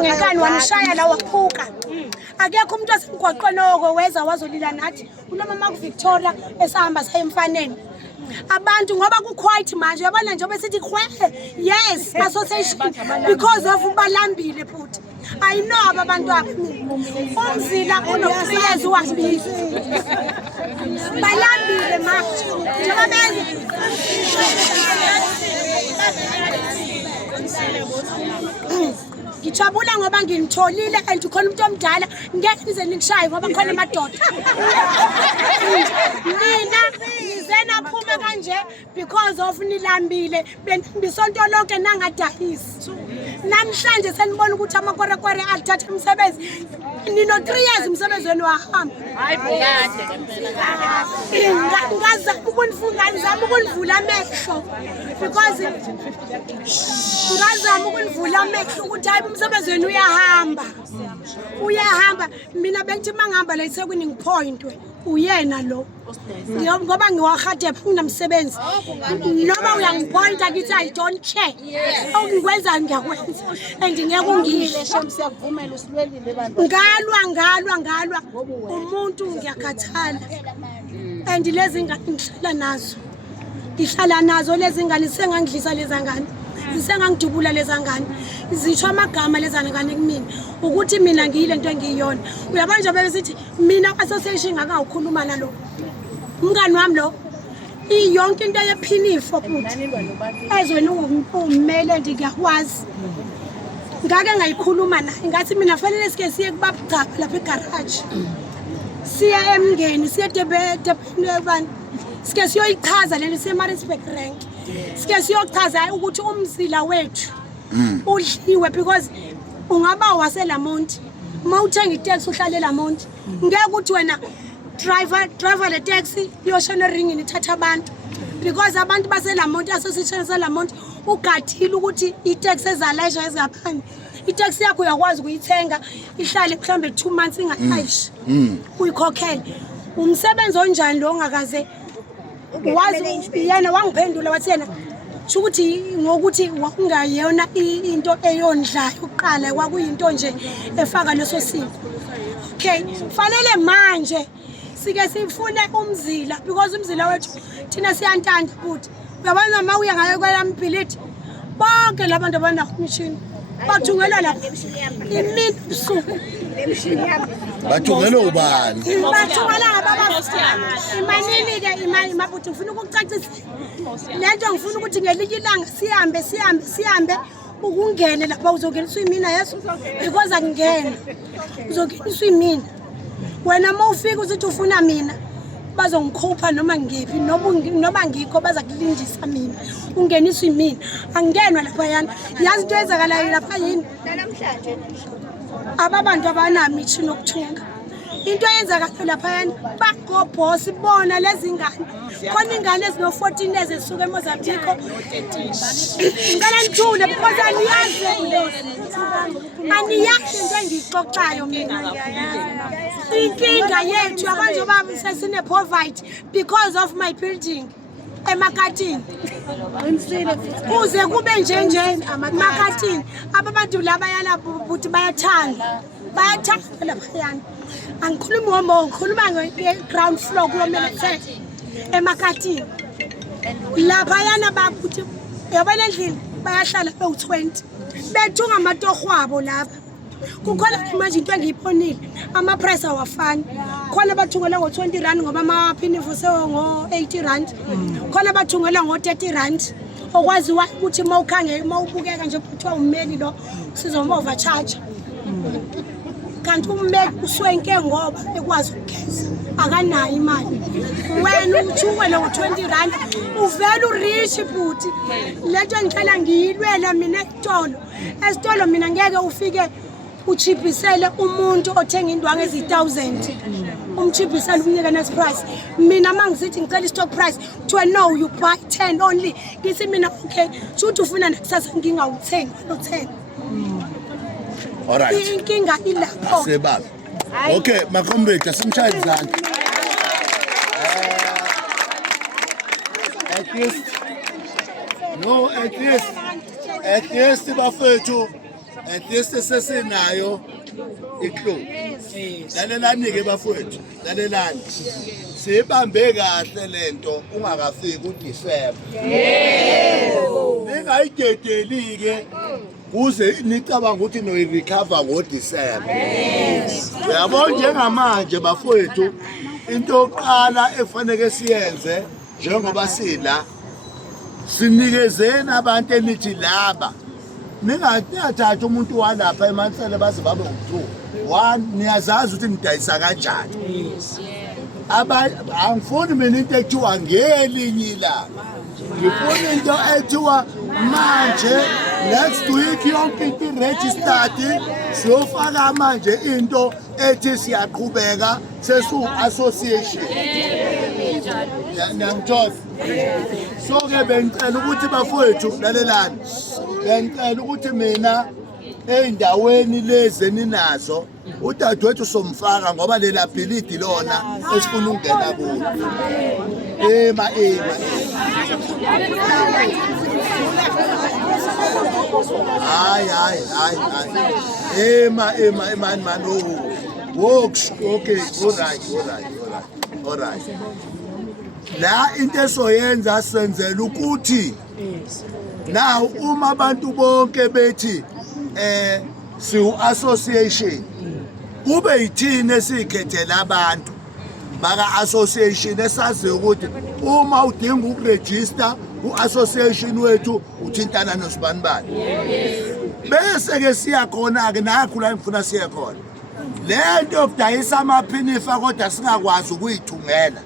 Ngekani wamshaya la waphuka. Akekho umuntu asemgwaqweni okweza wazolila nathi. Unomama kuVictoria esahamba saye emfaneni. Abantu ngoba ku-quiet manje yabona nje besithi khwehe yes association because of balambile futhi I know abantu umzila uno3 years wabili balambile manje njengoba benze ngijabula ngoba ngimtholile and khona umuntu omdala ngeke nize nikushaye ngoba khona amadoda mina ngizena phuma kanje because of nilambile bisonto lonke nangadahisi namhlanje senibona ukuthi amakorekwere athatha umsebenzi nino 3 years umsebenzi wenu wahamba hayi ngiyade ngazama ukunivula amehlo because ngazama ukunivula amehlo ukuthi hayi umsebenzi wenu uyahamba mina bengithi mangihamba la isekwini ngipointwe uyena lo ngoba ngiwahadepha nginamsebenzi noma uyangipointa ngithi I don't care okungikwenza ngiyakwenza and ngeke ungihle siyakuvumela usilwelile bantu ngalwa umuntu ngiyakhathala and lezi ngane ngihlala nazo lezi ngane sengangidlisa lezi ngane zisengangidubula lezi ngane zisho amagama lezi ngane kumina ukuthi mina ngiyile into engiyiyona uyabona nje besithi mina association ngakawukhuluma nalo umngani wami lo yonke into yephinifo futhi ezweni ummele ngiyakwazi ngake ngayikhuluma naye ngathi mina fanele sike siye kubabugaba lapha egarage siya emngeni siye debeni sike siyoyichaza leli seMaritzburg rank sike siyochaza ukuthi umzila wethu udliwe because ungaba waseLamonti mawuthenga itaxi uhlale eLamonti ngeke ukuthi wena driver le taxi yoshona ringini ithatha abantu because abantu baseLamonti association seLamonti ugathile ukuthi itaxi ezalayisha ezingaphandle itaxi yakho uyakwazi ukuyithenga ihlale mhlambe 2 months ingalayishi uyikhokhele umsebenzi onjani lo ongakaze wazi yena wangiphendula wathi yena ukuthi ngokuthi ungayona into eyondlayo uqala kwakuyinto nje efaka leso simo okay fanele manje sike sifune umzila because umzila wethu thina siyantanda futhi uyabona uma uya ngayo kwelampiliti bonke labantu abana umshini bathungela lapha imini busuku bathungela ubani bathungela ngababa imanini ke imabuthi ngifuna ukukucacisa lento ngifuna ukuthi ngelinye ilanga sihambe ukungene lapha uzongeniswa imina yeso because akungena uzongeniswa imina wena mawufika usithi ufuna mina bazongikhupha noma ngiphi noba ngikho bazakulindisa mina ungeniswa imina angenwa lapha yana yazi into ezakalayo lapha yini namhlanje ababantu abanami ichini okuthunga into eyenzakala lapha yana bako boss bona lezi ngane khona ingane ezino 14 ezisuka eMozambique ngala nthule because aniyazi into engixoxayo mina inkinga yethu abanje baba sesine poverty because of my building emakatini kuze kube njenje emakatini ababantu laba yalapho ukuthi bayathanda lapha yana angikhulumi ngomo ngikhuluma nge-ground floor kulomele emakatini lapha yana bakuthi yabona endlini bayahlala bewu-20 bethunga amatohwabo lapha kukhona manje into engiyibonile ama-price awafani khona bathungela ngo-20 rand ngoba amaphinifu sewo-80 rand khona bathungela ngo-30 rand okwaziwa ukuthi mawubukeka nje kuthiwa ummeli lo sizoma overcharge kanti ummeli uswenke ngoba ekwazi ukugeza akanayo imali wena uthungela ngo-20 rand uvela urishi futhi lento engicela ngiyilwela mina esitolo mina ngeke ufike uchipisele umuntu othenga indwangu ezi1000 umchipisele unyeke net price mina mangisithi ngicela stock price to no you buy 10 only ngithi mina okay shothi ufuna nakusasa ngingawuthenga lo10 alright inkinga ilapho sebaba okay makomrade asimshaya izandla at least bafethu at least sesinayo iclue. Lalelani-ke bafowethu, lalelani. Sibambe kahle lento ungakafiki uDisemba. Ningayidedeli-ke kuze nicabanga ukuthi noyirecover ngoDisemba. Uyabona njengamanje bafowethu into yokuqala efanele siyenze njengoba sila sinikezeni abantu enithi laba ningathatha umuntu walapha eMansele baze babe u2. One, niyazazi ukuthi nidayisa kanjani. Angifuni mina into ethiwa ngelinye ilanga. Ngifuna into ethiwa manje next week yonke into registered siyofaka manje into ethi siyaqhubeka sesu-association. Ngiyangithola. So-ke bengicela ukuthi bafowethu lalelani. Bengicela ukuthi mina ey'ndaweni lezi eninazo udadewethu somfaka ngoba lela bhilidi lona esifuna ukungena kulo. Hayi. Man. Okay, all right. La into esoyenza senzela ukuthi now uma abantu bonke bethi siu-association kube yithini esikhethela abantu baka-association esazi ukuthi uma udinga ukurejista ku-association wethu uthintana nosibanibani. Bese-ke siya khona-ke nakho la ngifuna siye khona le nto yokudayisa amaphinifa kodwa singakwazi ukuyithungela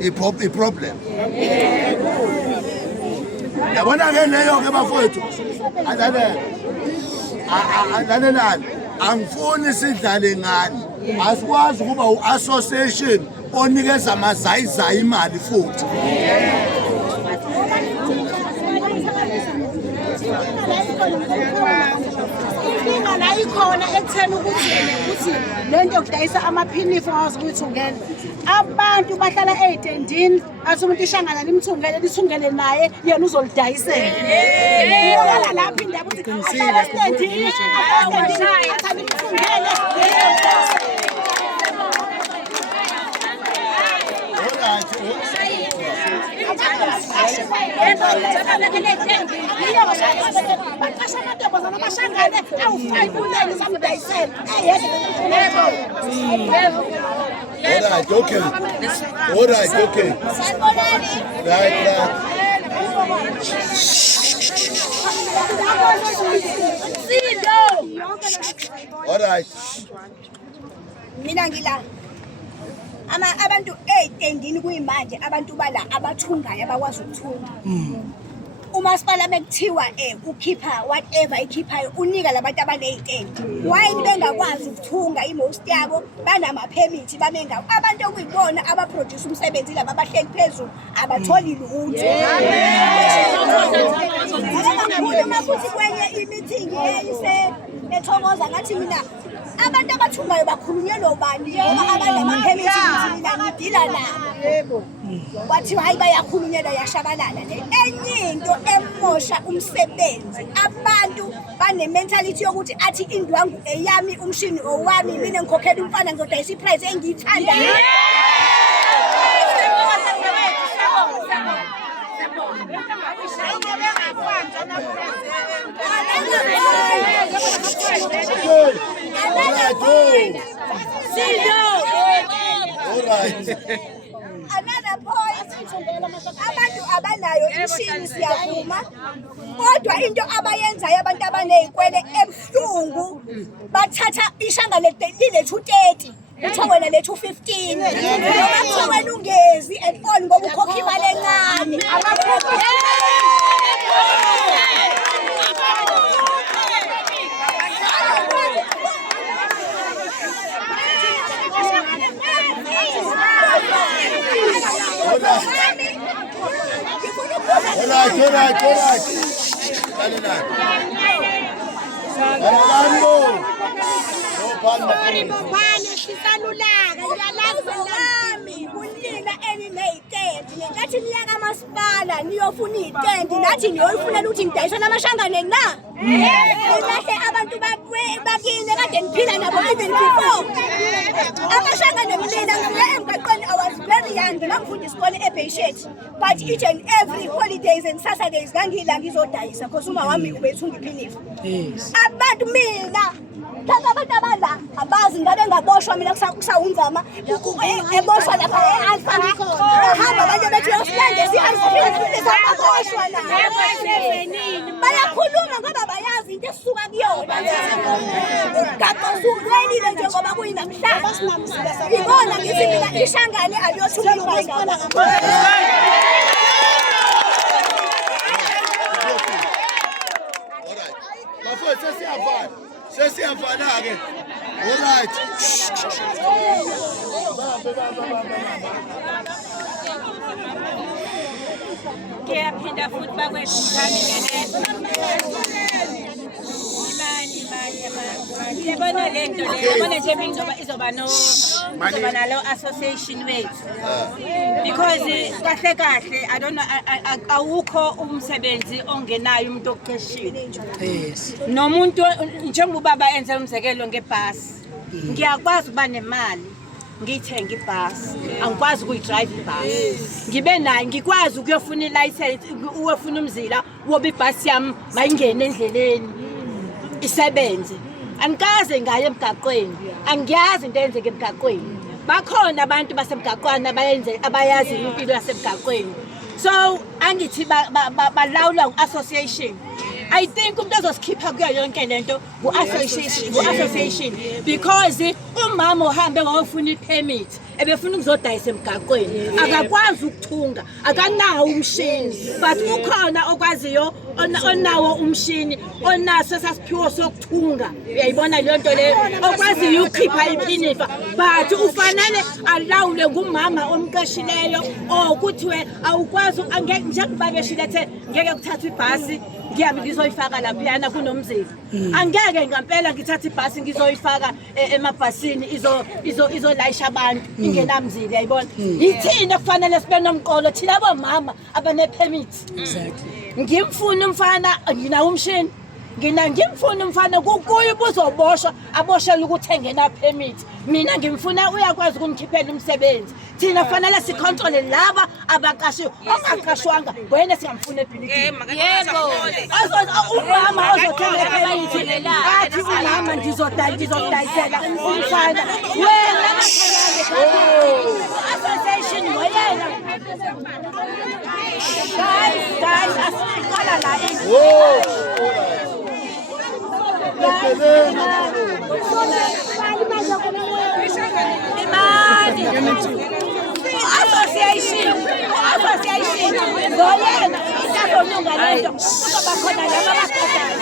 i-problem. Yabona-ke leyo-ke bafowethu alalelani angifuni sidlale ngani. Asikwazi ukuba u-association onikeza amazayizayi imali futhi. Inkinga la ikhona ekutheni ukuthi lento yokudayisa amaphinifa wazi ukuyithungela. Abantu bahlala ey'tendini athi umuntu ishangana lithungele naye yena uzolidayisela. Uyokala lapho indaba ukuthi ahlala esitendini athi lithungele. All right, okay. Right. All right. Mina ngila abantu ey'tendini kuyimanje abantu bala abathungayo abakwazi ukuthunga. Umasipala bekuthiwa ukhipha whatever ikhiphayo unika labantu abaney'tendi. Why bengakwazi ukuthunga imost yabo banamaphemithi bamenga abantu okuyibona abaproduce umsebenzi laba abahleli phezulu abatholi lutho. Ngikhuluma futhi kwenye i-meeting eyayise ethokoza ngathi mina abantu abathungayo bakhulunyelwa ubani ngoba abanamaphemithi mina ngidila nabo. Wathiwa hayi bayakhulunyelwa yashabalala le. Enye into emosha umsebenzi abantu bane-mentality yokuthi athi indwangu eyami umshini owami mina ngikhokhela umfana ngizodayisa iprice engiyithandayo. Another point, abantu abanayo imishini siyavuma kodwa into abayenzayo abantu abaney'kwele ebuhlungu bathatha ishanga lile 230 kuthiwa wena le 215 noma kuthiwa wena ungezi at all ngoba ukhokha imali encane. Kunina eniney'tendi ngathi niya kamasipala niyofuna itendi nathi niyoyifunela ukuthi ngidayisana amashangane na lahle abantu bakini kade ngiphila nabo even before amashangane mina ngifika emgaqweni I was very young ngangifunda isikole eBaysheti but each and every holidays and Saturdays ngangila ngizodayisa because uma wami ubethu ngiphinifa abantu mina Tata abantu abadla abazi ngabe ngaboshwa mina kusawunzama eboshwa lapha eAlpha bahamba abanye bethu yosibende siyaziphila ababoshwa la bayakhuluma ngoba bayazi into esuka kuyona kaQosulweni njengoba kuyinamhlanje ibona ngithi mina ishangane aliyothula ingane Sesiyafana-ke. All right. Ngiyaphinda futhi bakwethani Yabona lento le yabona nje izoba nalo association wethu because kahle I don't know awukho umsebenzi ongenayo umuntu oqeshile nomuntu njengoba ubaba enze umzekelo ngebhasi ngiyakwazi ukuba nemali ngithenga ibhasi angikwazi ukuyidrive ibhasi ngibe nayo ngikwazi ukuyofuna ilicense uyofuna umzila woba ibhasi yami mayingene endleleni isebenze angikaze ngaye emgaqweni angiyazi into eyenzeke emgaqweni bakhona abantu basemgaqwana abayazi impilo yasemgaqweni so angithi balawula association I think umuntu azosikhipha kuyo yonke lento ku-association because umama uhambe wayofuna i-permit ebefuna ukuzodayisa emgaqweni akakwazi ukuthunga akanawo umshini but ukhona okwaziyo onawo umshini onaso sasiphiwo sokuthunga uyayibona leyo nto leyo okwaziyo ukukhipha iphinifa but ufanele alawule ngumama omqeshileyo ukuthi we awukwazi njengoba beshile ethe ngeke kuthathwa ibhasi ngiyabe ngizoyifaka laphayana kunomzila angeke ngempela ngithatha ibhasi ngizoyifaka emabhasini izolayisha abantu ingenamzila yayibona yithina kufanele sibe nomqolo thina bomama abane permit ngimfuna umfana nginawo umshini ngimfuna umfana kukuye ubuzoboshwa aboshela ukuthi engena permit mina ngimfuna uyakwazi ukumkhiphela umsebenzi thina fanele sicontrol laba abaqashiwe ongaqashwanga wena singamfuna ebhilidini yebo umama ozothenga permit athi umama ngizodayisela umfana wena association wena guys asiqala la association ngoyena isazolunga lento kuzoba khona laba abaqoqayo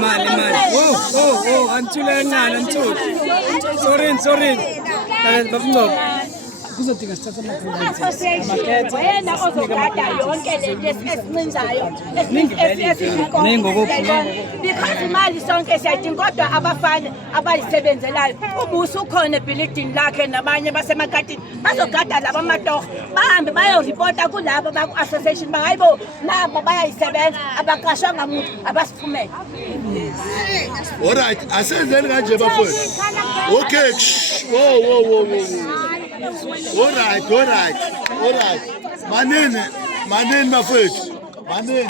Mani. Oh, antula ngala ntuli. Sorry. Babungqobo. Kuzodinga sithatha amakhadi. Wena ozogada yonke lento esincinzayo because imali sonke siyayidinga kodwa abafana abayisebenzelayo ubuso ukhona ebhilidini lakhe nabanye basemagadini bazogada laba amatoho bahambe bayoripota kulabo baku-association bangayibo nabo bayayisebenza abaqashwa ngamuntu abasiphumele. All right, asenzeni kanje bafowethu. Okay. Whoa. All right. Manene bafowethu. Manene.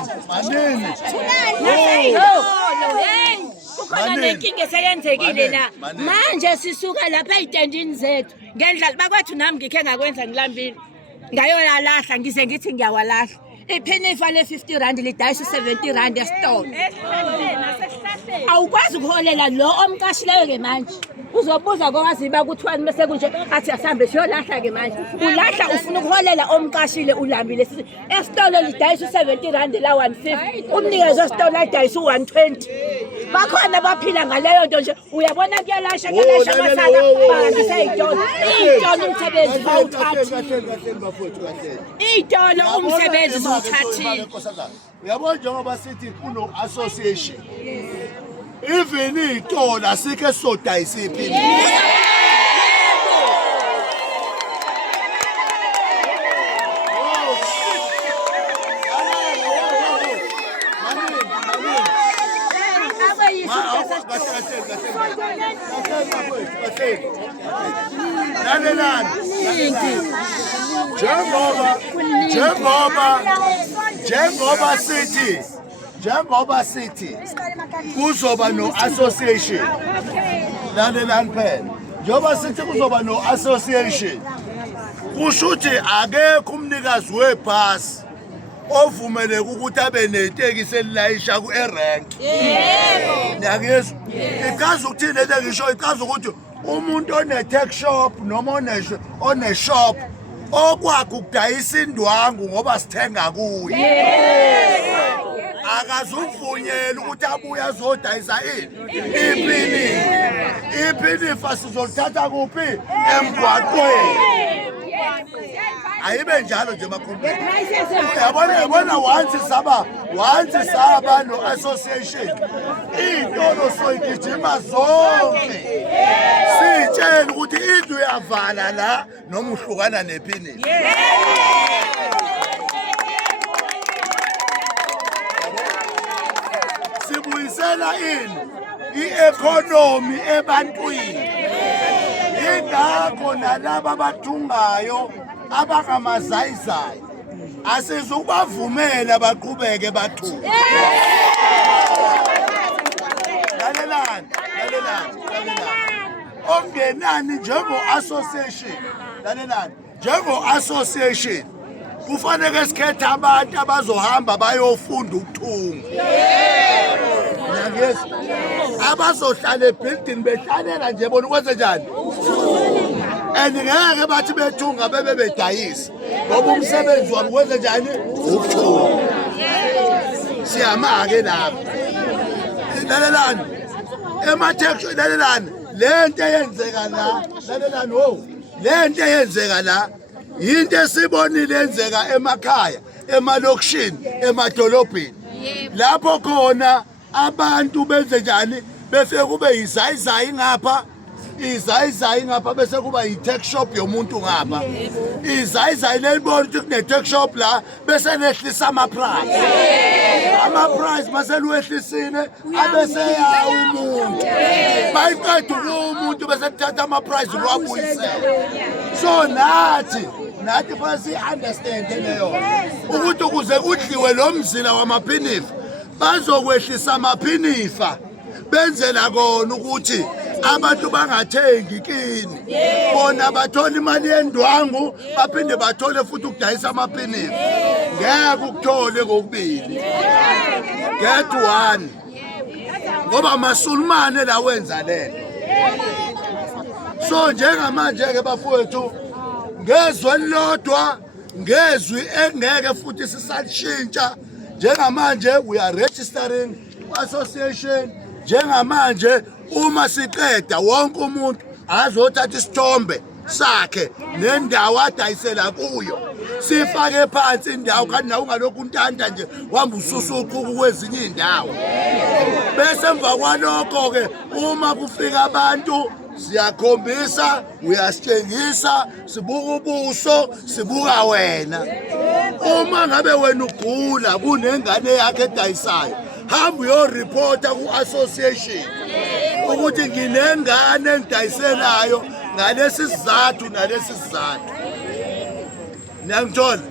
Kukhona nenkinga eseyenzekile la. Manje sisuka lapha ezitendini zethu. Ngendlela bakwethu nami ngikhe ngakwenza ngilambile. Ngayolahla ngize ngithi ngiyawalahla. Iphinifa le 50 rand lidayisa 70 rand esitolo. Awukwazi ukuholela lo omqashileyo ke manje. Uzobuza kwaziba kuthiwani bese kunje athi asambe siyolahla ke manje. Ulahla ufuna ukuholela omqashile ulambile sithi esitolo lidayisa 70 rand la 150. Umnikeze esitolo lidayisa 120. Bakhona baphila ngaleyo nto nje uyabona kuyalasha amasaka bahambisa izitolo. Izitolo umsebenzi bawuthatha. Izitolo umsebenzi bawuthathile. Uyabona njengoba sithi kuno association. even iy'tolo asikho esizodayisa iphini. Njengoba sithi kuzoba no association. Landelani phela. Njengoba sithi kuzoba no association. Kusho ukuthi akekho umnikazi webhasi ovumeleke ukuthi abe netekisi elilayisha ku-erank. Yebo. Ngiyakuzwa. Ichaza ukuthini le nto engisho, ichaza ukuthi umuntu one-tech shop noma one-shop okwakhe ukudayisa indwangu ngoba sithenga kuye. Akazuvunyelwa ukuthi abuye azodayisa iphini. Iphinifa sizolithatha kuphi? Emgwaqweni. Ayibe njalo nje makhompyutha. Yabona once saba no association. Iy'tolo soyigijima zonke. Sitshela ukuthi indlu uyavala la noma uhlukana nephini. Sibuyisela i-economy ebantwini. Ingakho nalaba abathungayo abangamazayizayi asizukubavumela baqhubeke bathunge. Lalelani. Okungenani njengo-association. Lalelani. Njengo-association kufanele sikhethe abantu abazohamba bayofunda ukuthunga. Abazohlala ebuilding behlalela nje bona ukwenze njani? And ngeke bathi bethunga bebe bedayisa. Ngoba umsebenzi wabo ukwenze njani? Ukuthunga. Siyama-ke lapho. Lalelani. Ematheksho lalelani. Lento eyenzeka la. Lalelani wo. Lento eyenzeka la. Yinto esibonile yenzeka emakhaya, emalokishini, emadolobheni. Lapho khona abantu benze njani? Befike kube yizayizayi ngapha, bese kuba yi-tech shop yomuntu ngapha. Izayizayi lelibona ukuthi kune-tech shop la, bese nehlisa ama-price. Ama-price maseluwehlisile, abese yawo umuntu. Bayiqeda umuntu bese kuthatha ama-price uwabuyisela. So nathi fanele siyi-understande leyo. Ukuthi ukuze kudliwe lo mzila wamaphinifa, bazokwehlisa amaphinifa. Benzela kona ukuthi abantu bangathengi kini. Bona bathola imali yendwangu, baphinde bathole futhi ukudayisa amaphinifa. Ngeke ukuthole kokubili. Get one. Ngoba amaSulumane la wenza lento. So njengamanje-ke bafowethu, ngezwe elilodwa, ngezwi engeke futhi sisalishintsha. Njengamanje we are registering association. Njengamanje uma siqeda wonke umuntu azothatha isithombe sakhe nendawo adayisela kuyo. Sifake phansi indawo kanti nawe ungalokhu untanda nje wamba ususuquku kwezinye indawo. Bese emva kwalokho-ke uma kufika abantu siyakhombisa, uyasitshengisa, sibuka ubuso, sibuka wena. Uma ngabe wena ugula kunengane yakhe edayisayo, hamba uyoripota ku-association ukuthi nginengane engidayiselayo ngalesi sizathu nalesi sizathu. Niyangithola?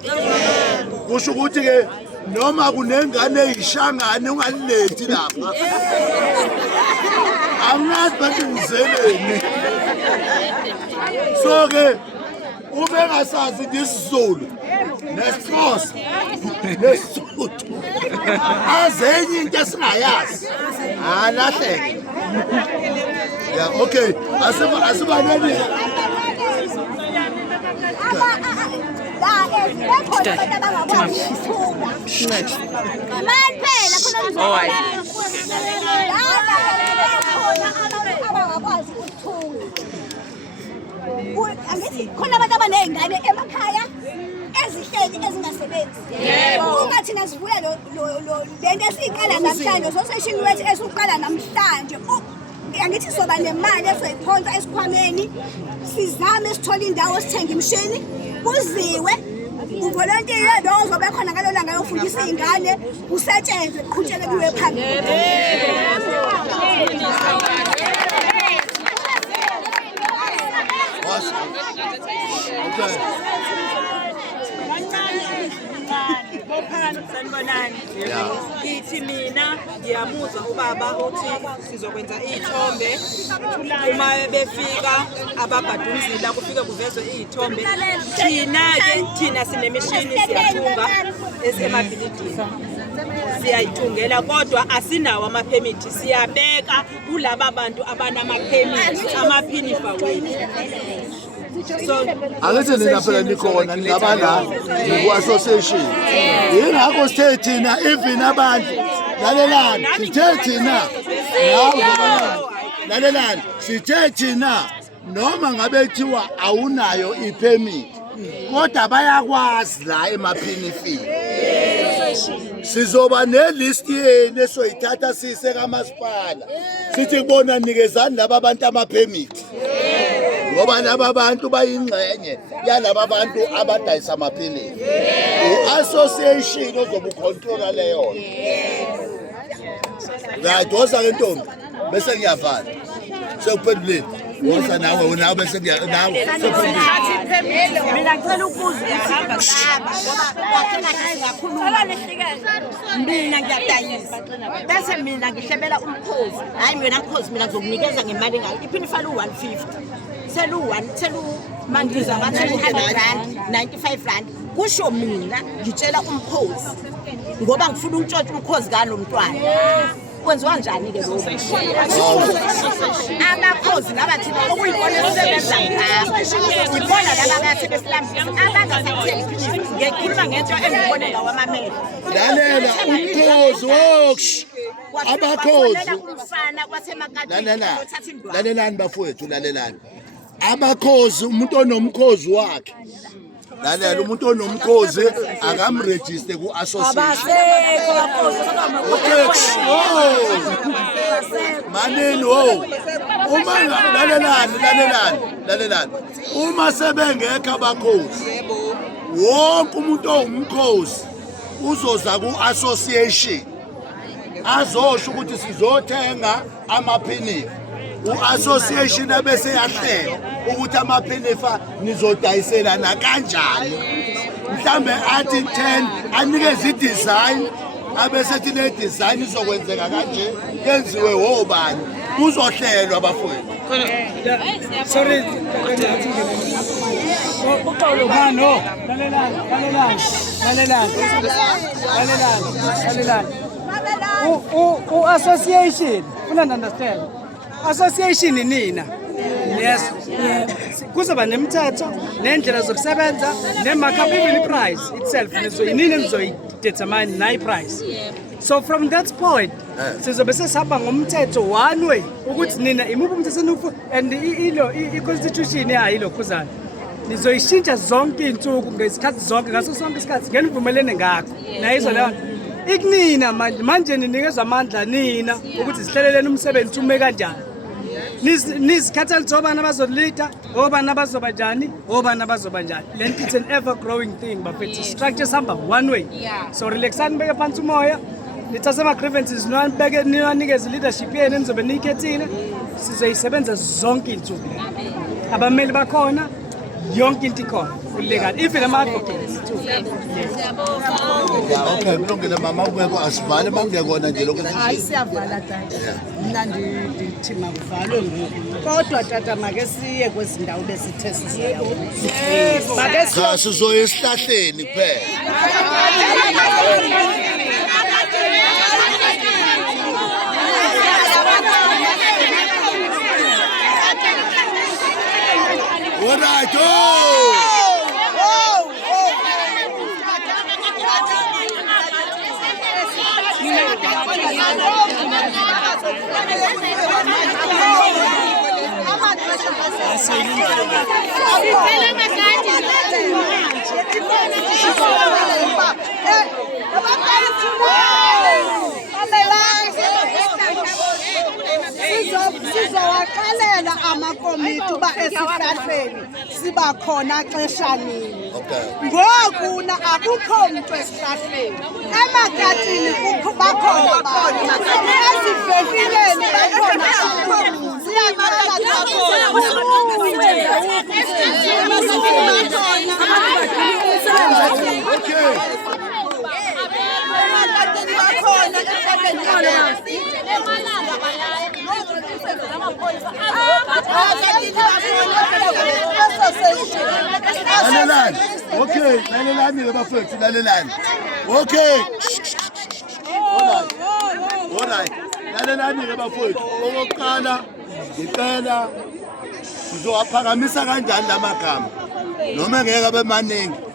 Kusho ukuthi-ke noma kunengane eyishangane ungalilethi lapha. Angazi bathi ngizeleni. So-ke ube ngasazi isiZulu nesiXhosa nesisuthu azenye into esingayazi alahleke. Yeah, okay. Asibaneni. Angithi khona abantu abaney'ngane emakhaya ezihleli ezingasebenzi. Ungathi thina sivula lento esiyiqala namhlanje association wethu esuqala namhlanje angithi soba nemali esoyiphonsa esikhwameni sizame sithola indawo sithenga imishini kuziwe uvolontiye lo ozobe khona ngalo langa yofundisa izingane usetshenzwe qhutsheke kuwe phambili Ngithi mina ngiyamuzwa ubaba uthi sizokwenza izithombe uma befika ababhadunzila kufike kuvezwe izithombe thina sinemishini siyathunga esemabhilidini siyayithungela kodwa asinawo amaphemithi siyabeka kulaba bantu abanamaphemithi amaphinifa wethu Angithi nina phela nikhona ningabala ku-association yingakho sithe thina even abantu lalelani sithe thina lalelani sithe thina noma ngabe thiwa awunayo ipermit kodwa bayakwazi la emaphinifini sizoba nelist yenu esoyithatha sise kamasipala sithi kubona nikezani laba bantu amapermit ngoba laba bantu bayingxenye yalaba bantu abadayisa amaphilisi u-association ozobe ucontrola leyo ngadosa ke ntombi bese ngiyavala sekuphenduleni wosa nawe bese nawe mina ngicela ukubuza mina ngiyadayisa bese mina ngihlebela umkhozi hayi mina mkhozi mina ngizokunikeza ngemali ngayo iphini fala u-150 selu mangiza bathi 100 rand 95 rand kusho mina ngitshela umkhozi ngoba ngifuna ukutshotha umkhozi kalo mntwana kwenziwa kanjani ke lokho abakhozi nabathina okuyibona sisebenza ngabo ngibona laba bathi besilambisa abangasatheli ngikhuluma ngento engibone ngawo amamele lalela umkhozi woksh abakhozi umfana kwasemakadeni lalelani bafowethu lalelani abakhozi umuntu onomkhozi wakhe lalela umuntu onomkhozi akamregister ku-association manini uma lalelani uma sebengekho abakhozi wonke umuntu owumkhozi uzoza ku-association azosho ukuthi sizothenga amaphinifa u-association abese yahlela ukuthi amaphinifa nizodayiselana kanjani mhlambe athi 10 anikeze i-design abese thi le design izokwenzeka kanje yenziwe wobani kuzohlelwa bafowethu Sorry. No. Association. You understand? Association nina. Yes. Kuzoba nemithetho nendlela zokusebenza nemarkup even price itself nini nizoyidetermine nayi price. So from that point sizobe sesihamba ngomthetho one way ukuthi nina imuphi umthetho enifu and i-constitution yayilo khuzana nizoyishintsha zonke insuku ngesikhathi zonke ngaso sonke isikhathi ngenivumelene ngakho nayizo leyo ikunina manje ninikezwa amandla nina ukuthi sihleleleni umsebenzi ume kanjani nizikhathela ukuthi obani abazolida obani abazoba njani obani abazoba njani lento it's an ever growing thing bafethu structure sihamba one way so relaxani beke phansi umoya nithathe ama-grievances niwanikeze leadership yenu enizobe niyikhethile sizoyisebenza zonke iy'nsuku abameli bakhona yonke into ikhona kulekani even ama-advocates too okay kulungile mama ungekho asivale mangekona nje lokho hayi siyavala tata mna ndithi makuvalwe ngoku kodwa tata make siye kwezi ndawo besithe cha sizoya esihlahleni kuphela All right, amakomiti uba esihlahleni siba khona xesha nini. Okay. Ngokuna akukho mntu esihlahleni. Emakatini kukho bakhona abantu. Ezivenkileni bakhona abantu. Siyaqala lalelani. Okay, lalelani ke bafethu, lalelani. Okay. Alright. Lalelani ke bafethu. Okokuqala ngicela sizowaphakamisa kanjani lamagama. Noma ngeke abe maningi.